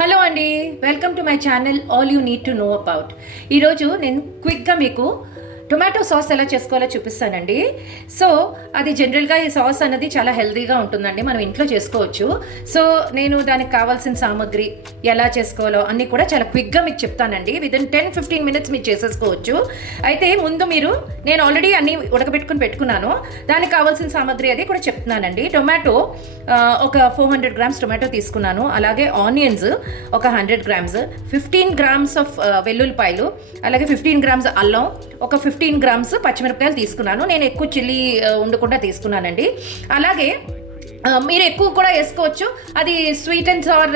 Hello అండి, welcome to my channel all you need to know about. ఈరోజు నేను క్విక్గా మీకు టొమాటో సాస్ ఎలా చేసుకోవాలో చూపిస్తానండి. సో అది జనరల్గా ఈ సాస్ అనేది చాలా హెల్తీగా ఉంటుందండి, మనం ఇంట్లో చేసుకోవచ్చు. సో నేను దానికి కావాల్సిన సామాగ్రి ఎలా చేసుకోవాలో అన్నీ కూడా చాలా క్విక్గా మీకు చెప్తానండి. విదిన్ 10-15 మినిట్స్ మీరు చేసేసుకోవచ్చు. అయితే ముందు నేను ఆల్రెడీ అన్నీ ఉడకబెట్టుకుని పెట్టుకున్నాను. దానికి కావాల్సిన సామాగ్రి అది కూడా చెప్తున్నానండి. టొమాటో ఒక 400 గ్రామ్స్ టొమాటో తీసుకున్నాను. అలాగే ఆనియన్స్ ఒక 100 గ్రామ్స్, 15 గ్రామ్స్ ఆఫ్ వెల్లుల్లిపాయలు, అలాగే 15 గ్రామ్స్ అల్లం, ఒక 15 గ్రామ్స్ పచ్చిమిరపకాయలు తీసుకున్నాను. నేను ఎక్కువ చిల్లీ ఉండకుండా తీసుకున్నానండి. అలాగే మీరు ఎక్కువ కూడా వేసుకోవచ్చు. అది స్వీట్ అండ్ సవర్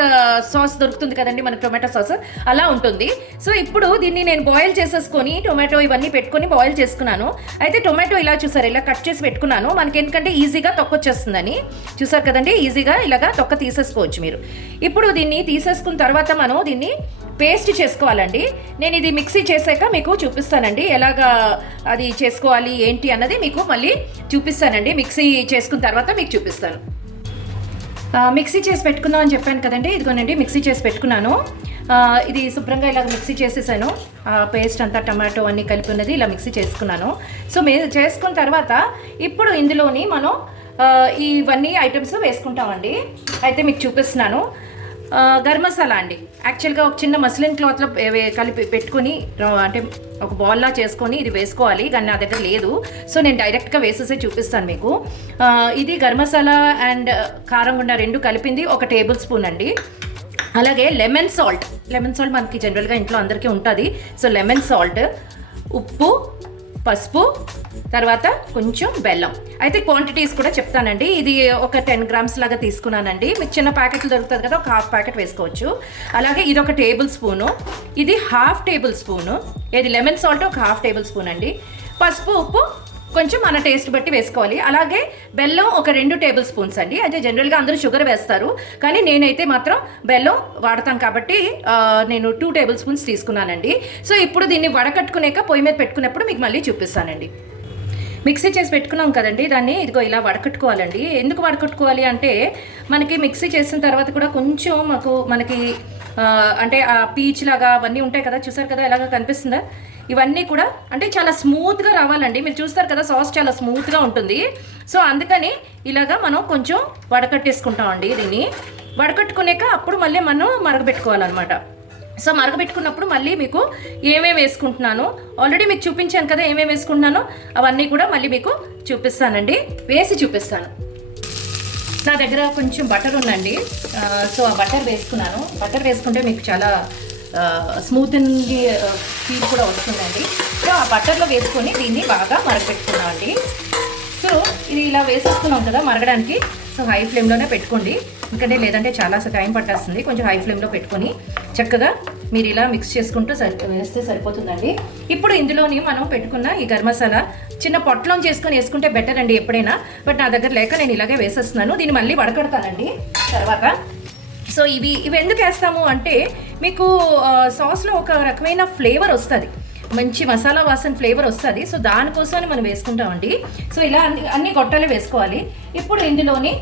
సాస్ దొరుకుతుంది కదండి మనకు, టొమాటో సాస్ అలా ఉంటుంది. సో ఇప్పుడు దీన్ని నేను బాయిల్ చేసేసుకొని టొమాటో ఇవన్నీ పెట్టుకొని బాయిల్ చేసుకున్నాను. అయితే టొమాటో ఇలా చూసారు, ఇలా కట్ చేసి పెట్టుకున్నాను. మనకి ఎందుకంటే ఈజీగా తొక్క వచ్చేస్తుందని. చూసారు కదండి, ఈజీగా ఇలాగా తొక్క తీసేసుకోవచ్చు మీరు. ఇప్పుడు దీన్ని తీసేసుకున్న తర్వాత మనం దీన్ని పేస్ట్ చేసుకోవాలండి. నేను ఇది మిక్సీ చేసాక మీకు చూపిస్తానండి ఎలాగా అది చేసుకోవాలి ఏంటి అన్నది మీకు మళ్ళీ చూపిస్తానండి. మిక్సీ చేసుకున్న తర్వాత మీకు చూపిస్తాను. మిక్సీ చేసి పెట్టుకుందాం అని చెప్పాను కదండి, ఇదిగోనండి మిక్సీ చేసి పెట్టుకున్నాను. ఇది శుభ్రంగా ఇలా మిక్సీ చేసేసాను. పేస్ట్ అంతా టమాటో అన్నీ కలిపి ఉన్నది ఇలా మిక్సీ చేసుకున్నాను. సో చేసుకున్న తర్వాత ఇప్పుడు ఇందులోని మనం ఇవన్నీ ఐటమ్స్ వేసుకుంటామండి. అయితే మీకు చూపిస్తున్నాను. గరం మసాలా అండి, యాక్చువల్గా ఒక చిన్న మస్లిన్ క్లాత్లో కలిపి పెట్టుకొని అంటే ఒక బాల్లా చేసుకొని ఇది వేసుకోవాలి, కానీ నా దగ్గర లేదు. సో నేను డైరెక్ట్గా వేసేసే చూపిస్తాను మీకు. ఇది గరం మసాలా అండ్ కారం గుండా రెండు కలిపింది 1 టేబుల్ స్పూన్ అండి. అలాగే లెమన్ సాల్ట్ మనకి జనరల్గా ఇంట్లో అందరికీ ఉంటుంది. సో లెమన్ సాల్ట్, ఉప్పు, పసుపు, తర్వాత కొంచెం బెల్లం. అయితే క్వాంటిటీస్ కూడా చెప్తానండి. ఇది ఒక 10 గ్రామ్స్ లాగా తీసుకున్నానండి. మీకు చిన్న ప్యాకెట్లు దొరుకుతుంది కదా, ఒక హాఫ్ ప్యాకెట్ వేసుకోవచ్చు. అలాగే ఇది 1 టేబుల్ స్పూను, ఇది 1/2 టేబుల్ స్పూను. ఇది లెమన్ సాల్ట్ ఒక 1/2 టేబుల్ స్పూన్ అండి. పసుపు, ఉప్పు కొంచెం మన టేస్ట్ బట్టి వేసుకోవాలి. అలాగే బెల్లం ఒక 2 టేబుల్ స్పూన్స్ అండి. అయితే జనరల్గా అందరూ షుగర్ వేస్తారు, కానీ నేనైతే మాత్రం బెల్లం వాడతాను కాబట్టి నేను 2 టేబుల్ స్పూన్స్ తీసుకున్నానండి. సో ఇప్పుడు దీన్ని వడకట్టుకునేక పొయ్యి మీద పెట్టుకున్నప్పుడు మీకు మళ్ళీ చూపిస్తానండి. మిక్సీ చేసి పెట్టుకున్నాం కదండి, దాన్ని ఇదిగో ఇలా వడకట్టుకోవాలండి. ఎందుకు వడకట్టుకోవాలి అంటే మనకి మిక్సీ చేసిన తర్వాత కూడా కొంచెం మనకి అంటే ఆ పీచ్ లాగా అవన్నీ ఉంటాయి కదా, చూసారు కదా ఎలాగా కనిపిస్తుందా. ఇవన్నీ కూడా అంటే చాలా స్మూత్గా రావాలండి. మీరు చూస్తారు కదా సాస్ చాలా స్మూత్గా ఉంటుంది. సో అందుకని ఇలాగా మనం కొంచెం వడకట్టేసుకుంటామండి. దీన్ని వడకట్టుకునేక అప్పుడు మళ్ళీ మనం మరగబెట్టుకోవాలన్నమాట. సో మరగబెట్టుకున్నప్పుడు మళ్ళీ మీకు ఏమేమి వేసుకుంటున్నాను ఆల్రెడీ మీకు చూపించాను కదా, ఏమేమి వేసుకుంటున్నానో అవన్నీ కూడా మళ్ళీ మీకు చూపిస్తానండి, వేసి చూపిస్తాను. నా దగ్గర కొంచెం బటర్ ఉందండి. సో ఆ బటర్ వేసుకున్నాను. బటర్ వేసుకుంటే మీకు చాలా స్మూత్ ఫీల్ కూడా వస్తుందండి. సో ఆ బటర్లో వేసుకొని దీన్ని బాగా మరగపెట్టుకున్నామండి. సో ఇది ఇలా వేసేస్తున్నాం కదా మరగడానికి. సో హై ఫ్లేమ్లోనే పెట్టుకోండి, ఎందుకంటే లేదంటే చాలా టైం పట్టేస్తుంది. కొంచెం హై ఫ్లేమ్లో పెట్టుకొని చక్కగా మీరు ఇలా మిక్స్ చేసుకుంటూ వేస్తే సరిపోతుందండి. ఇప్పుడు ఇందులోని మనం పెట్టుకున్న ఈ గరం మసాలా చిన్న పొట్లం చేసుకొని వేసుకుంటే బెటర్ అండి ఎప్పుడైనా. బట్ నా దగ్గర లేక నేను ఇలాగే వేసేస్తున్నాను. దీన్ని మళ్ళీ వడకడతానండి తర్వాత. సో ఇవి ఎందుకు వేస్తాము అంటే మీకు సాస్లో ఒక రకమైన ఫ్లేవర్ వస్తుంది, మంచి మసాలా వాసన ఫ్లేవర్ వస్తుంది. సో దానికోసమని మనం వేసుకుంటామండి. సో ఇలా అన్ని గొట్టాలే వేసుకోవాలి. ఇప్పుడు ఇందులోని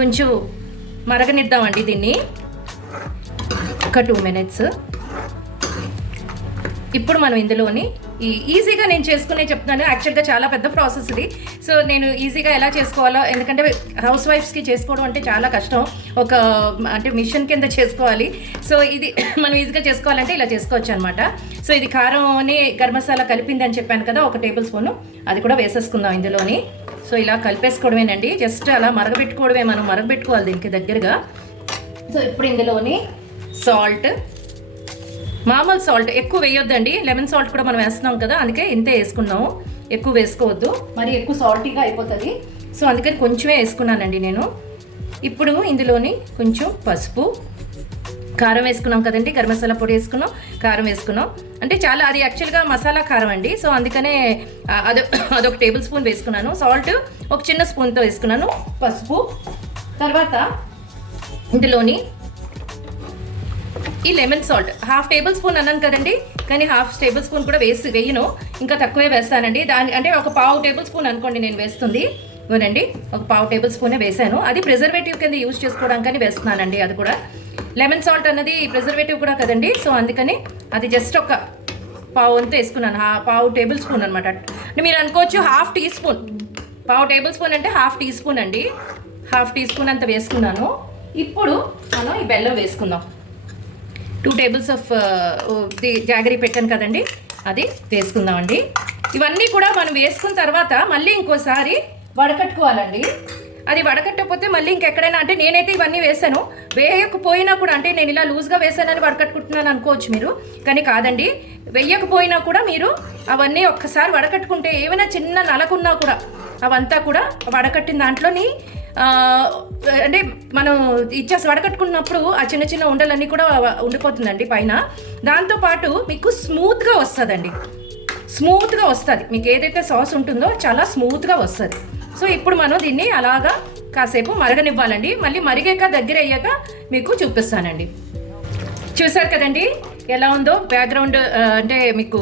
కొంచెం మరగనిద్దామండి దీన్ని ఒక 2 మినిట్స్. ఇప్పుడు మనం ఇందులోని ఈజీగా నేను చేసుకునే చెప్తున్నాను. యాక్చువల్గా చాలా పెద్ద ప్రాసెస్ ఇది. సో నేను ఈజీగా ఎలా చేసుకోవాలో, ఎందుకంటే హౌస్ వైఫ్స్కి చేసుకోవడం అంటే చాలా కష్టం, అంటే మిషన్ కింద చేసుకోవాలి. సో ఇది మనం ఈజీగా చేసుకోవాలంటే ఇలా చేసుకోవచ్చు అనమాట. సో ఇది కారం అని గరం మసాలా కలిపింది అని చెప్పాను కదా, 1 టేబుల్ స్పూను, అది కూడా వేసేసుకుందాం ఇందులోని. సో ఇలా కలిపేసుకోవడమేనండి, జస్ట్ అలా మరగబెట్టుకోవడమే, మనం మరగబెట్టుకోవాలి దీనికి దగ్గరగా. సో ఇప్పుడు ఇందులోని సాల్ట్, మామూలు సాల్ట్ ఎక్కువ వేయొద్దండి, లెమన్ సాల్ట్ కూడా మనం వేస్తున్నాం కదా, అందుకే ఇంతే వేసుకున్నాము, ఎక్కువ వేసుకోవద్దు, మరి ఎక్కువ సాల్టీగా అయిపోతుంది. సో అందుకని కొంచెమే వేసుకున్నానండి నేను. ఇప్పుడు ఇందులోని కొంచెం పసుపు, కారం వేసుకున్నాం కదండి, గరం మసాలా పొడి వేసుకున్నాం, కారం వేసుకున్నాం. అంటే చాలా అది యాక్చువల్గా మసాలా కారం అండి. సో అందుకనే అదొక టేబుల్ స్పూన్ వేసుకున్నాను. సాల్ట్ ఒక చిన్న స్పూన్తో వేసుకున్నాను. పసుపు, తర్వాత ఇందులోని ఈ లెమన్ సాల్ట్ 1/2 టేబుల్ స్పూన్ అన్నాను కదండి, కానీ 1/2 టేబుల్ స్పూన్ కూడా వేయను, ఇంకా తక్కువే వేస్తానండి. అంటే ఒక 1/2 టేబుల్ స్పూన్ అనుకోండి నేను వేస్తుంది. ఇవ్వనండి, ఒక 1/2 టేబుల్ స్పూనే వేసాను. అది ప్రిజర్వేటివ్ కింద యూజ్ చేసుకోవడానికని వేస్తున్నానండి అది కూడా. లెమన్ సాల్ట్ అన్నది ప్రిజర్వేటివ్ కూడా కదండి, సో అందుకని అది జస్ట్ ఒక పావు అంతా వేసుకున్నాను, పావు టేబుల్ స్పూన్ అనమాట. అంటే మీరు అనుకోవచ్చు హాఫ్ టీ స్పూన్, పావు టేబుల్ స్పూన్ అంటే హాఫ్ టీ స్పూన్ అండి, హాఫ్ టీ స్పూన్ అంత వేసుకున్నాను. ఇప్పుడు మనం ఈ బెల్లం వేసుకుందాం. 2 tables ఆఫ్ జాగరీ పెట్టాను కదండి, అది వేసుకుందామండి. ఇవన్నీ కూడా మనం వేసుకున్న తర్వాత మళ్ళీ ఇంకోసారి వడకట్టుకోవాలండి. అది వడకట్టకపోతే మళ్ళీ ఇంకెక్కడైనా, అంటే నేనైతే ఇవన్నీ వేసాను, వేయకపోయినా కూడా, అంటే నేను ఇలా లూజ్గా వేసానని వడకట్టుకుంటున్నాను అనుకోవచ్చు మీరు, కానీ కాదండి. వేయకపోయినా కూడా మీరు అవన్నీ ఒక్కసారి వడకట్టుకుంటే ఏమైనా చిన్న నలకున్నా కూడా అవంతా కూడా వడకట్టిన దాంట్లోని అంటే మనం ఇచ్చేసి వడకట్టుకున్నప్పుడు ఆ చిన్న చిన్న ఉండలన్నీ కూడా ఉండిపోతుందండి పైన. దాంతోపాటు మీకు స్మూత్గా వస్తుందండి, స్మూత్గా వస్తుంది. మీకు ఏదైతే సాస్ ఉంటుందో చాలా స్మూత్గా వస్తుంది. సో ఇప్పుడు మనం దీన్ని అలాగా కాసేపు మరగనివ్వాలండి. మళ్ళీ మరిగాక దగ్గర అయ్యాక మీకు చూపిస్తానండి. చూసారు కదండి ఎలా ఉందో బ్యాక్గ్రౌండ్, అంటే మీకు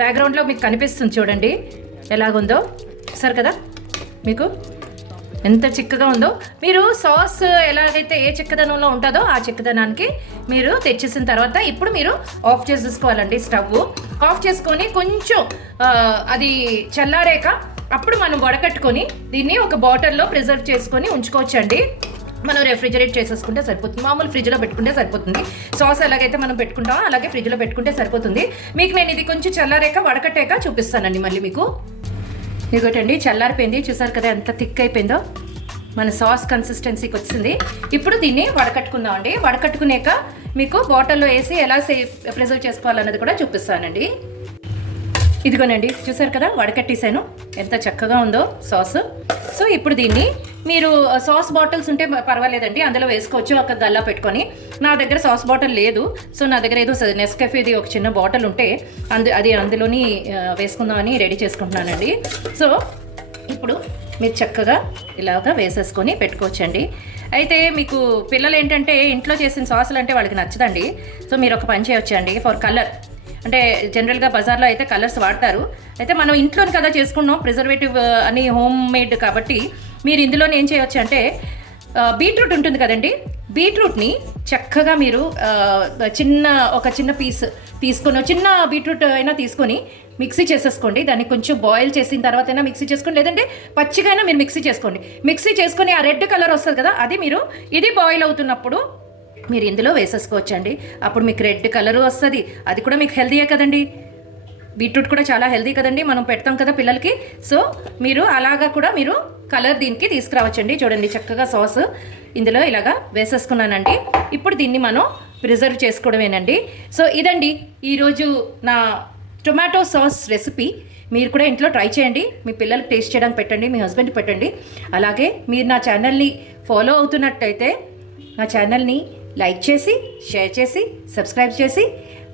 బ్యాక్గ్రౌండ్లో మీకు కనిపిస్తుంది చూడండి ఎలాగుందో. చూసారు కదా మీకు ఎంత చిక్కగా ఉందో. మీరు సాస్ ఎలాగైతే ఏ చిక్కదనంలో ఉంటుందో ఆ చిక్కదనానికి మీరు తెచ్చేసిన తర్వాత ఇప్పుడు మీరు ఆఫ్ చేసేసుకోవాలండి. స్టవ్ ఆఫ్ చేసుకొని కొంచెం అది చల్లారాక అప్పుడు మనం వడకట్టుకొని దీన్ని ఒక బాటిల్లో ప్రిజర్వ్ చేసుకొని ఉంచుకోవచ్చండి. మనం రెఫ్రిజరేట్ చేసేసుకుంటే సరిపోతుంది, మామూలు ఫ్రిడ్జ్లో పెట్టుకుంటే సరిపోతుంది. సాస్ ఎలాగైతే మనం పెట్టుకుంటామో అలాగే ఫ్రిడ్జ్లో పెట్టుకుంటే సరిపోతుంది. మీకు నేను ఇది కొంచెం చల్లారాక వడకట్టాక చూపిస్తానండి మళ్ళీ మీకు. ఇదిగోటండి చల్లారిపోయింది, చూసారు కదా ఎంత థిక్ అయిపోయిందో, మన సాస్ కన్సిస్టెన్సీకి వచ్చింది. ఇప్పుడు దీన్ని వడకట్టుకుందామండి. వడకట్టుకునేక మీకు బాటిల్లో వేసి ఎలా ప్రిజర్వ్ చేసుకోవాలన్నది కూడా చూపిస్తానండి. ఇదిగోనండి చూసారు కదా వడకట్టేసాను, ఎంత చక్కగా ఉందో సాస్. సో ఇప్పుడు దీన్ని మీరు సాస్ బాటిల్స్ ఉంటే పర్వాలేదండి, అందులో వేసుకోవచ్చు ఒక గల్లా పెట్టుకొని. నా దగ్గర సాస్ బాటిల్ లేదు, సో నా దగ్గర ఏదో నెస్కాఫేది ఒక చిన్న బాటిల్ ఉంటే అది అందులోని వేసుకుందామని రెడీ చేసుకుంటున్నానండి. సో ఇప్పుడు మీరు చక్కగా ఇలాగా వేసేసుకొని పెట్టుకోవచ్చండి. అయితే మీకు పిల్లలు ఏంటంటే ఇంట్లో చేసిన సాసులు అంటే వాళ్ళకి నచ్చదండి. సో మీరు ఒక పని చేయొచ్చండి ఫర్ కలర్. అంటే జనరల్గా బజార్లో అయితే కలర్స్ వాడతారు, అయితే మనం ఇంట్లోని కదా చేసుకున్నాం, ప్రిజర్వేటివ్ అని హోమ్ మేడ్ కాబట్టి మీరు ఇందులోనే ఏం చేయొచ్చు అంటే బీట్రూట్ ఉంటుంది కదండి, బీట్రూట్ని చక్కగా మీరు ఒక చిన్న పీస్ తీసుకొని, చిన్న బీట్రూట్ అయినా తీసుకొని మిక్సీ చేసేసుకోండి. దాన్ని కొంచెం బాయిల్ చేసిన తర్వాత అయినా మిక్సీ చేసుకోండి, లేదంటే పచ్చిగా అయినా మీరు మిక్సీ చేసుకోండి. మిక్సీ చేసుకొని ఆ రెడ్ కలర్ వస్తుంది కదా, అది మీరు ఇది బాయిల్ అవుతున్నప్పుడు మీరు ఇందులో వేసేసుకోవచ్చండి. అప్పుడు మీకు రెడ్ కలరు వస్తుంది, అది కూడా మీకు హెల్తీయే కదండి. బీట్రూట్ కూడా చాలా హెల్తీ కదండి, మనం పెడతాం కదా పిల్లలకి. సో మీరు అలాగా కూడా మీరు కలర్ దీనికి తీసుకురావచ్చండి. చూడండి చక్కగా సాస్ ఇందులో ఇలాగా వేసేసుకున్నానండి. ఇప్పుడు దీన్ని మనం ప్రిజర్వ్ చేసుకోవడమేనండి. సో ఇదండి ఈరోజు నా టొమాటో సాస్ రెసిపీ. మీరు కూడా ఇంట్లో ట్రై చేయండి, మీ పిల్లలకి టేస్ట్ చేయడానికి పెట్టండి, మీ హస్బెండ్కి పెట్టండి. అలాగే మీరు నా ఛానల్ని ఫాలో అవుతున్నట్టయితే నా ఛానల్ని లైక్ చేసి, షేర్ చేసి, సబ్స్క్రైబ్ చేసి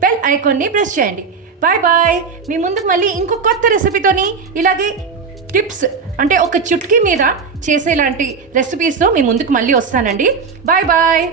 బెల్ ఐకాన్ని ప్రెస్ చేయండి. Bye bye. మీ ముందుకు మళ్ళీ ఇంకో కొత్త రెసిపీతోని ఇలాగే టిప్స్, అంటే ఒక చుట్కీ మీద చేసేలాంటి రెసిపీస్తో మీ ముందుకు మళ్ళీ వస్తానండి. Bye bye.